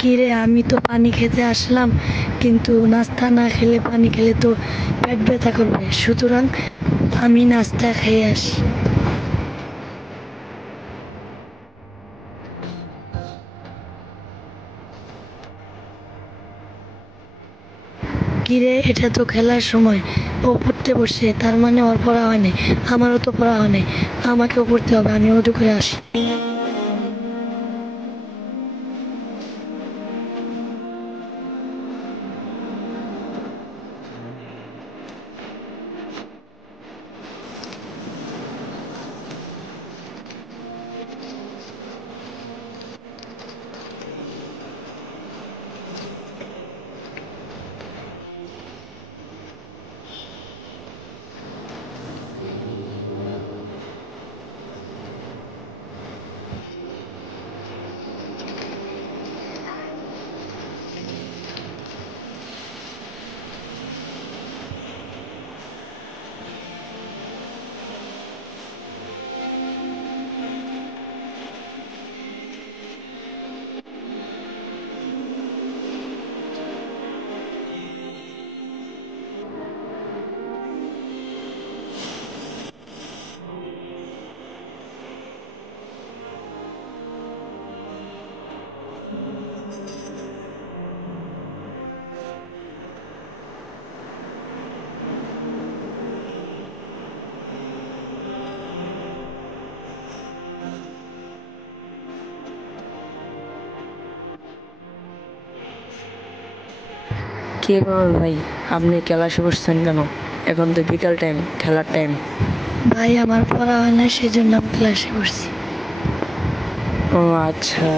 কিরে, আমি তো পানি খেতে আসলাম, কিন্তু নাস্তা না খেলে পানি খেলে তো পেট ব্যথা করবে, সুতরাং আমি নাস্তা খেয়ে আসি। কিরে, এটা তো খেলার সময়। ও পড়তে বসছে, তার মানে ওর পড়া হয় নাই। আমারও তো পড়া হয় নাই, আমাকেও পড়তে হবে। আমি ওটু করে আসি। কি ব্যাপার ভাই, আপনি ক্লাসে বসছেন কেন? এখন তো বিকাল টাইম, খেলার টাইম। ভাই, আমার পড়া হয় না, সেজন্য আমি ক্লাসে বসছি। ও আচ্ছা।